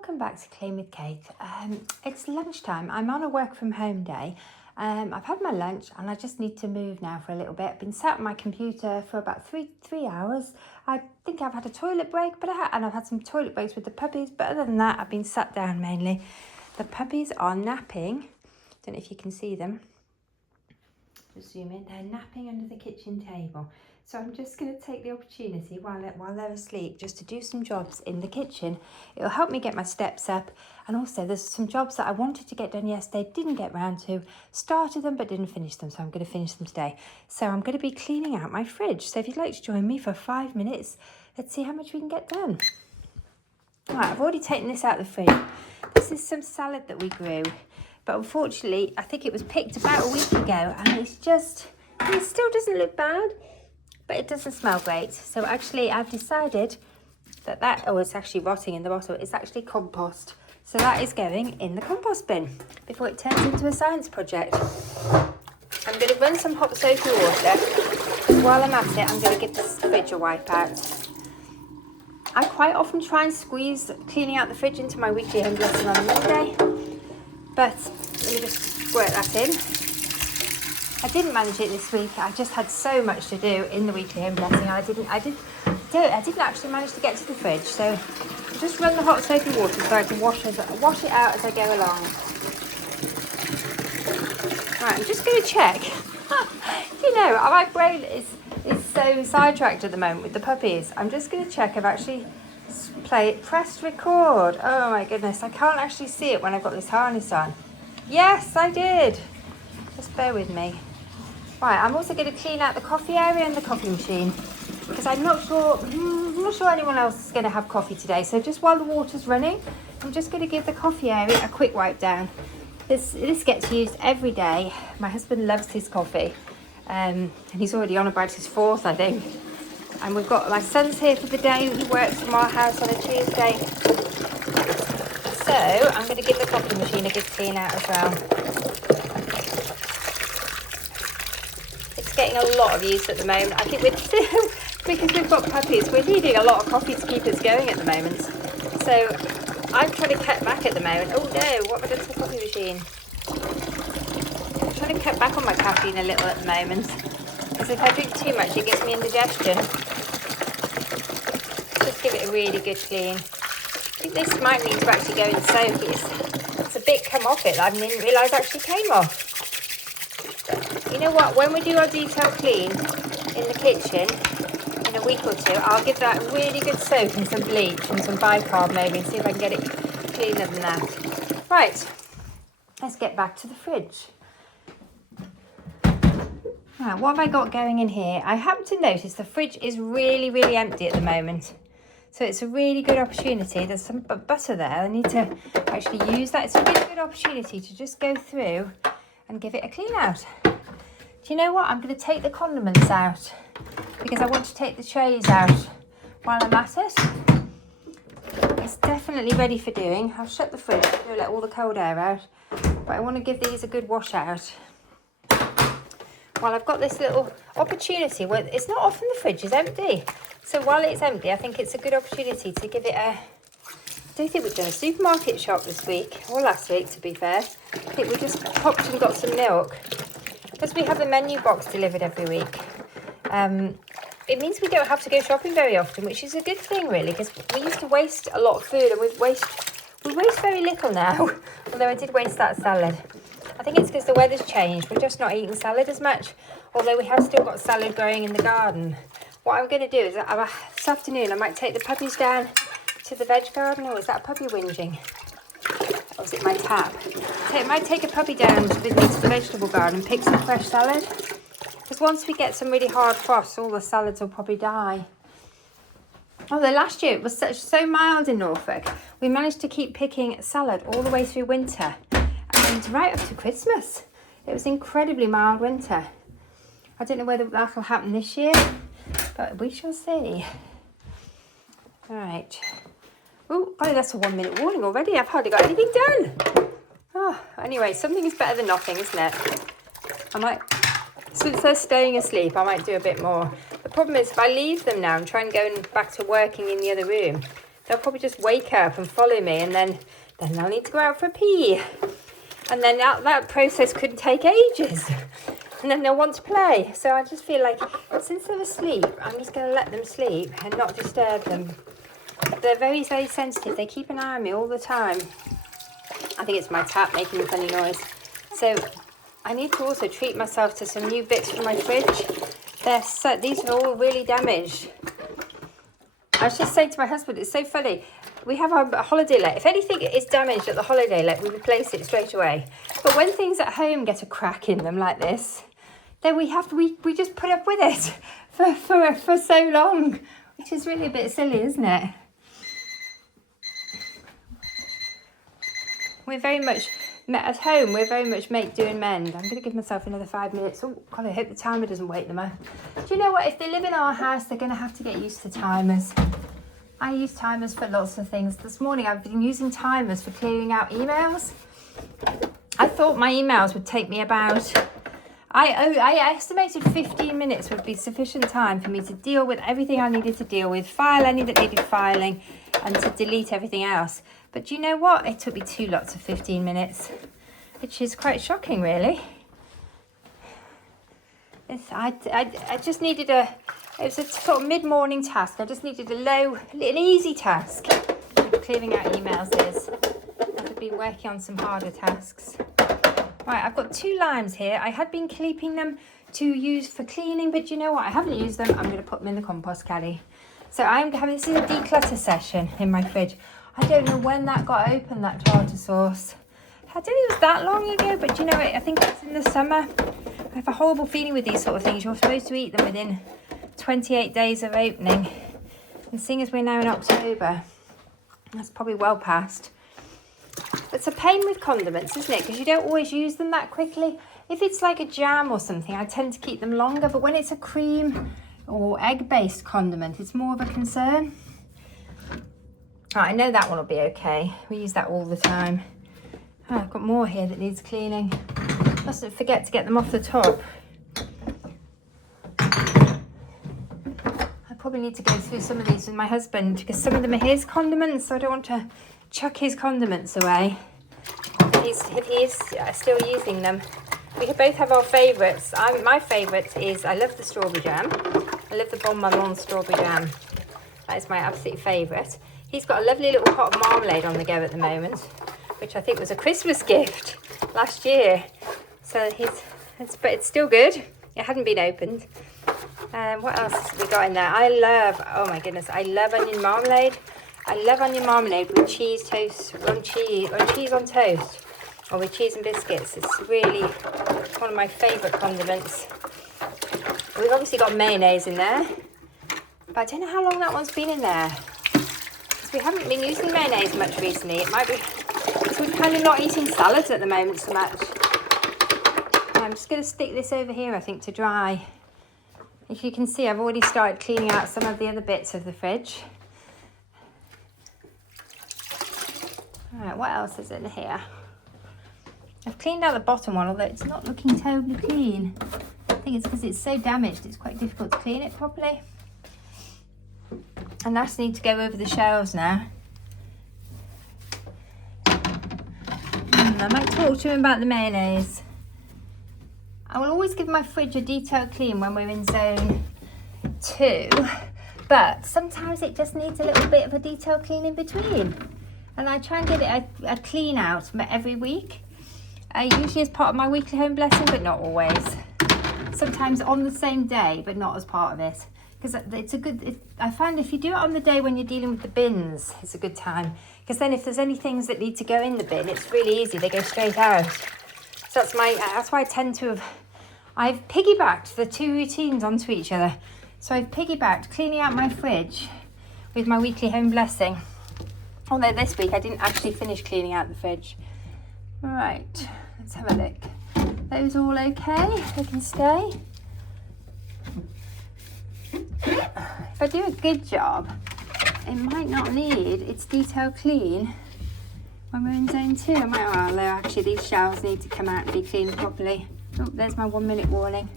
welcome back to Clean with Kate. It's lunchtime. I'm on a work from home day. I've had my lunch and I just need to move now for a little bit. I've been sat on my computer for about three hours. I think I've had a toilet break, and I've had some toilet breaks with the puppies, but other than that, I've been sat down mainly. The puppies are napping. Don't know if you can see them. Just zoom in. They're napping under the kitchen table. So I'm just going to take the opportunity while they're asleep just to do some jobs in the kitchen. It'll help me get my steps up. And also there's some jobs that I wanted to get done yesterday, didn't get round to, started them but didn't finish them. So I'm going to finish them today. So I'm going to be cleaning out my fridge. So if you'd like to join me for 5 minutes, let's see how much we can get done. Right, I've already taken this out of the fridge. This is some salad that we grew. But unfortunately, I think it was picked about a week ago and it still doesn't look bad. But it doesn't smell great. So actually I've decided that it's actually rotting in the bottle. It's actually compost. So that is going in the compost bin before it turns into a science project. I'm going to run some hot soapy water. While I'm at it, I'm going to give this fridge a wipe out. I quite often try and squeeze cleaning out the fridge into my weekly home lesson on a Monday. But let me just work that in. I didn't manage it this week. I just had so much to do in the weekly home blessing. I didn't actually manage to get to the fridge. So I'll just run the hot soapy water so I can wash it out as I go along. Right, I'm just going to check. My brain is so sidetracked at the moment with the puppies. I'm just going to check I've actually pressed record. Oh my goodness, I can't actually see it when I've got this harness on. Yes, I did. Just bear with me. Right, I'm also going to clean out the coffee area and the coffee machine because I'm not sure anyone else is going to have coffee today. So just while the water's running, I'm just going to give the coffee area a quick wipe down. This gets used every day. My husband loves his coffee, and he's already on about his 4th, I think. And we've got my son's here for the day. He works from our house on a Tuesday. So I'm going to give the coffee machine a good clean out as well. Getting a lot of use at the moment. I think because we've got puppies, we're needing a lot of coffee to keep us going at the moment. So I'm trying to cut back at the moment. Oh no, what have I done to the coffee machine? I'm trying to cut back on my caffeine a little at the moment because if I drink too much it gives me indigestion. Just give it a really good clean. I think this might need to actually go in soak. It's a bit come off it that I didn't realise actually came off. You know what, when we do our detailed clean in the kitchen in a week or two, I'll give that a really good soak and some bleach and some bicarb maybe and see if I can get it cleaner than that. Right, let's get back to the fridge. Right, what have I got going in here? I happen to notice the fridge is really, really empty at the moment. So it's a really good opportunity. There's some butter there. I need to actually use that. It's a really good opportunity to just go through and give it a clean out. Do you know what? I'm going to take the condiments out because I want to take the trays out while I'm at it. It's definitely ready for doing. I'll shut the fridge to let all the cold air out, but I want to give these a good wash out. While I've got this little opportunity where it's not often the fridge is empty. So while it's empty, I think it's a good opportunity to give it a... I don't think we've done a supermarket shop this week, or last week to be fair. I think we just popped and got some milk. Because we have a menu box delivered every week, it means we don't have to go shopping very often, which is a good thing really, because we used to waste a lot of food and we waste very little now, although I did waste that salad. I think it's because the weather's changed, we're just not eating salad as much, although we have still got salad growing in the garden. What I'm going to do is, this afternoon I might take the puppies down to the veg garden. Or is that a puppy whinging? Or is it my tap? I might take a puppy down to the vegetable garden and pick some fresh salad. Because once we get some really hard frosts, all the salads will probably die. Although last year it was so mild in Norfolk, we managed to keep picking salad all the way through winter. And right up to Christmas. It was incredibly mild winter. I don't know whether that will happen this year, but we shall see. All right. Oh, that's a 1 minute warning already. I've hardly got anything done. Oh, anyway, something is better than nothing, isn't it? Since they're staying asleep, I might do a bit more. The problem is if I leave them now and try and go back to working in the other room, they'll probably just wake up and follow me, and then they'll need to go out for a pee. And then that process could take ages. And then they'll want to play. So I just feel like since they're asleep, I'm just going to let them sleep and not disturb them. They're very, very sensitive. They keep an eye on me all the time. I think it's my tap making a funny noise. So I need to also treat myself to some new bits from my fridge. These are all really damaged. I was just saying to my husband, it's so funny. We have a holiday let. If anything is damaged at the holiday let, we replace it straight away. But when things at home get a crack in them like this, then we just put up with it for so long, which is really a bit silly, isn't it? We're very much at home. We're very much make, do, and mend. I'm going to give myself another 5 minutes. Oh God, I hope the timer doesn't wake them up. Do you know what? If they live in our house, they're going to have to get used to timers. I use timers for lots of things. This morning I've been using timers for clearing out emails. I thought my emails would take me about, I estimated 15 minutes would be sufficient time for me to deal with everything I needed to deal with, file any that needed filing, and to delete everything else. But do you know what? It took me 2 lots of 15 minutes, which is quite shocking, really. I just needed it was a sort of mid-morning task. I just needed an easy task. Clearing out emails is. I've been working on some harder tasks. Right, I've got 2 limes here. I had been keeping them to use for cleaning, but you know what? I haven't used them. I'm going to put them in the compost caddy. So this is a declutter session in my fridge. I don't know when that got open, that tartar sauce. I don't think it was that long ago, but you know, I think it's in the summer. I have a horrible feeling with these sort of things. You're supposed to eat them within 28 days of opening. And seeing as we're now in October, that's probably well past. It's a pain with condiments, isn't it? Because you don't always use them that quickly. If it's like a jam or something, I tend to keep them longer. But when it's a cream or egg-based condiment, it's more of a concern. Oh, I know that one will be okay. We use that all the time. Oh, I've got more here that needs cleaning. Mustn't forget to get them off the top. I probably need to go through some of these with my husband because some of them are his condiments, so I don't want to chuck his condiments away if he is still using them. We both have our favourites. My favourite is, I love the strawberry jam. I love the Bon Maman strawberry jam. That is my absolute favourite. He's got a lovely little pot of marmalade on the go at the moment, which I think was a Christmas gift last year. So but it's still good. It hadn't been opened. What else have we got in there? Oh my goodness, I love onion marmalade. I love onion marmalade with cheese toast, on cheese on toast, or with cheese and biscuits. It's really one of my favourite condiments. We've obviously got mayonnaise in there, but I don't know how long that one's been in there. We haven't been using mayonnaise much recently. It might be because we're kind of not eating salads at the moment so much. I'm just going to stick this over here, I think, to dry. If you can see, I've already started cleaning out some of the other bits of the fridge. All right, what else is in here? I've cleaned out the bottom one, although it's not looking terribly clean. I think it's because it's so damaged, it's quite difficult to clean it properly. And I just need to go over the shelves now. I might talk to him about the mayonnaise. I will always give my fridge a detailed clean when we're in zone 2, but sometimes it just needs a little bit of a detailed clean in between. And I try and give it a clean out every week. Usually as part of my weekly home blessing, but not always. Sometimes on the same day, but not as part of it. Because it's I find if you do it on the day when you're dealing with the bins, it's a good time. Because then if there's any things that need to go in the bin, it's really easy, they go straight out. So that's why I tend to I've piggybacked the 2 routines onto each other. So I've piggybacked cleaning out my fridge with my weekly home blessing. Although this week I didn't actually finish cleaning out the fridge. Right, let's have a look. Those all okay? They can stay. If I do a good job, it might not need its detailed clean when we're in zone 2. I might, although actually these shelves need to come out and be cleaned properly. Oh, there's my 1 minute warning.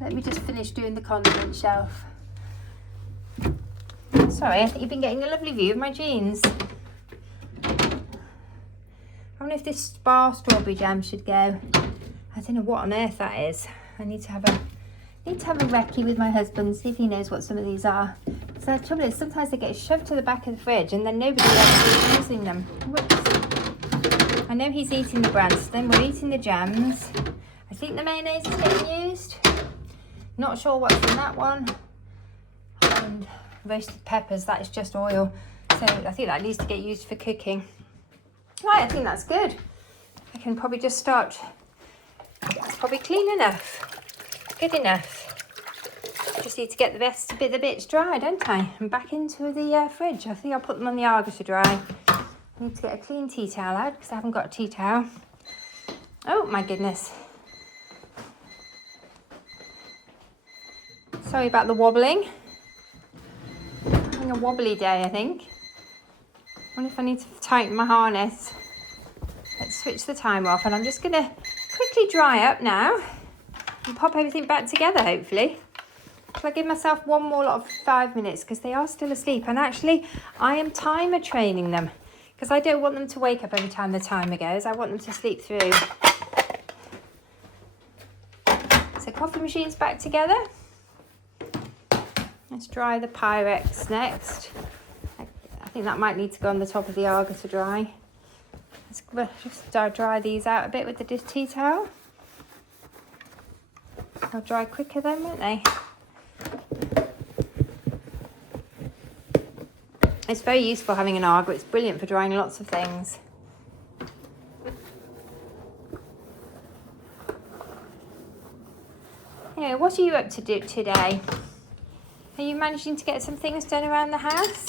Let me just finish doing the condiment shelf. So sorry, I think you've been getting a lovely view of my jeans. I wonder if this bar strawberry jam should go. I don't know what on earth that is. I need to have a recce with my husband, see if he knows what some of these are. So the trouble is, sometimes they get shoved to the back of the fridge and then nobody else is using them. Whoops. I know he's eating the Branston, we're eating the jams. I think the mayonnaise is getting used. Not sure what's in that one. And roasted peppers, that is just oil. So I think that needs to get used for cooking. Right, I think that's good. I can probably just start. That's probably clean enough. Good enough. Just need to get the bits dry, don't I? And back into the fridge. I think I'll put them on the Arga to dry. I need to get a clean tea towel out because I haven't got a tea towel. Oh my goodness. Sorry about the wobbling. Having a wobbly day, I think. Wonder if I need to tighten my harness. Let's switch the timer off, and I'm just going to quickly dry up now and pop everything back together, hopefully. Shall I give myself one more lot of 5 minutes because they are still asleep, and actually I am timer training them because I don't want them to wake up every time the timer goes. I want them to sleep through. So coffee machine's back together. Let's dry the Pyrex next. I think that might need to go on the top of the Arga to dry. Let's just dry these out a bit with the tea towel. They'll dry quicker then, won't they? It's very useful having an Arga. It's brilliant for drying lots of things. Anyway, what are you up to do today? Are you managing to get some things done around the house?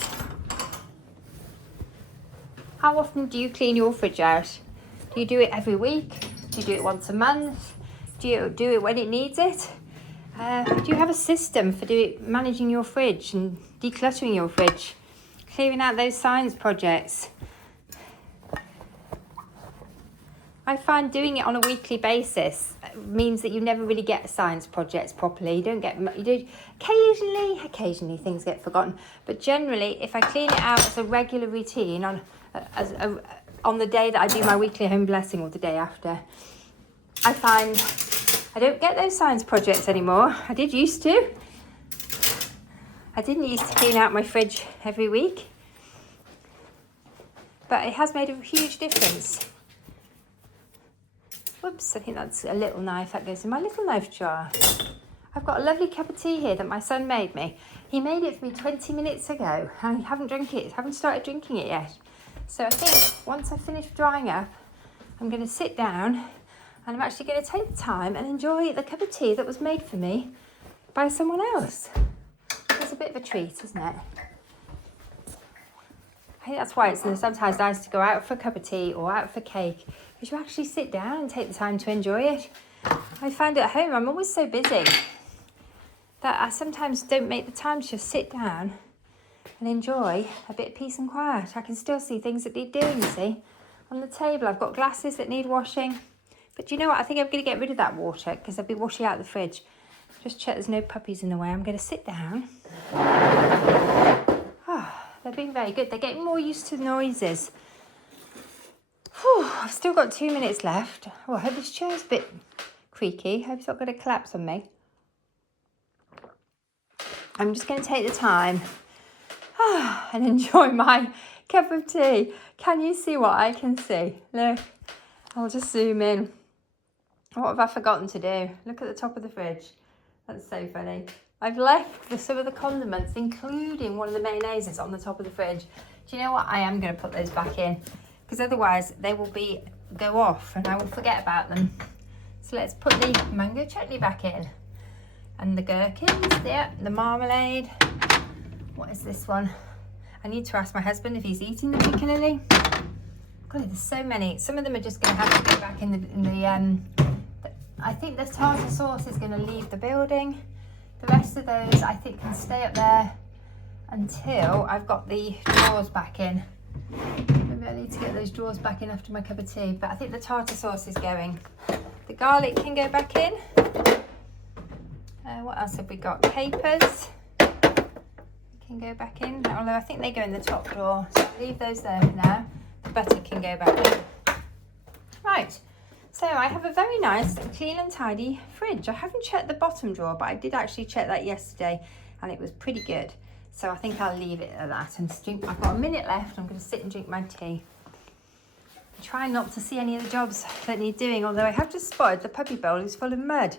How often do you clean your fridge out? Do you do it every week? Do you do it once a month? Do you do it when it needs it? Do you have a system for managing your fridge and decluttering your fridge? Clearing out those science projects? I find doing it on a weekly basis means that you never really get science projects properly. You do occasionally things get forgotten, but generally if I clean it out as a regular routine on the day that I do my weekly home blessing or the day after, I find I don't get those science projects anymore. I did used to. I didn't used to clean out my fridge every week, but it has made a huge difference. Whoops, I think that's a little knife that goes in my little knife jar. I've got a lovely cup of tea here that my son made me. He made it for me 20 minutes ago and I haven't started drinking it yet. So I think once I finish drying up, I'm going to sit down and I'm actually going to take the time and enjoy the cup of tea that was made for me by someone else. It's a bit of a treat, isn't it? I think that's why it's sometimes nice to go out for a cup of tea or out for cake, because you actually sit down and take the time to enjoy it. I find at home I'm always so busy that I sometimes don't make the time to just sit down and enjoy a bit of peace and quiet. I can still see things that need doing, you see. On the table I've got glasses that need washing. But do you know what? I think I'm going to get rid of that water because I'll be washing out the fridge. Just check there's no puppies in the way. I'm going to sit down. They're being very good. They're getting more used to the noises. Whew, I've still got 2 minutes left. Oh, I hope this chair's a bit creaky. I hope it's not going to collapse on me. I'm just going to take the time and enjoy my cup of tea. Can you see what I can see? Look, I'll just zoom in. What have I forgotten to do? Look at the top of the fridge. That's so funny. I've left some of the condiments, including one of the mayonnaises, on the top of the fridge. Do you know what? I am going to put those back in because otherwise they will go off and I will forget about them. So let's put the mango chutney back in. And the gherkins, the marmalade. What is this one? I need to ask my husband if he's eating them regularly. God, there's so many. Some of them are just going to have to go back in the I think the tartar sauce is going to leave the building. The rest of those I think can stay up there until I've got the drawers back in. Maybe I need to get those drawers back in after my cup of tea, but I think the tartar sauce is going. The garlic can go back in. What else have we got? Capers can can go back in, although I think they go in the top drawer, so I'll leave those there for now. The butter can go back in. Right, so I have a very nice, clean and tidy fridge. I haven't checked the bottom drawer, but I did actually check that yesterday, and it was pretty good. So I think I'll leave it at that and drink. I've got a minute left. I'm going to sit and drink my tea. Try not to see any of the jobs that need doing, although I have just spotted the puppy bowl is full of mud.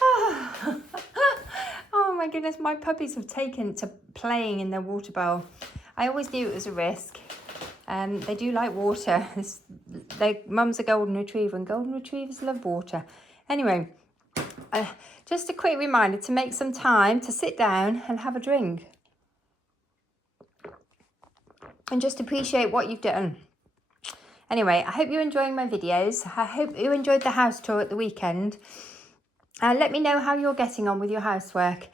Oh, oh my goodness, my puppies have taken to playing in their water bowl. I always knew it was a risk. They do like water. Their mum's a golden retriever, and golden retrievers love water. Anyway, just a quick reminder to make some time to sit down and have a drink. And just appreciate what you've done. Anyway, I hope you're enjoying my videos. I hope you enjoyed the house tour at the weekend. Let me know how you're getting on with your housework.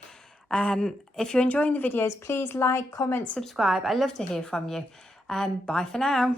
If you're enjoying the videos, please like, comment, subscribe. I love to hear from you. Bye for now.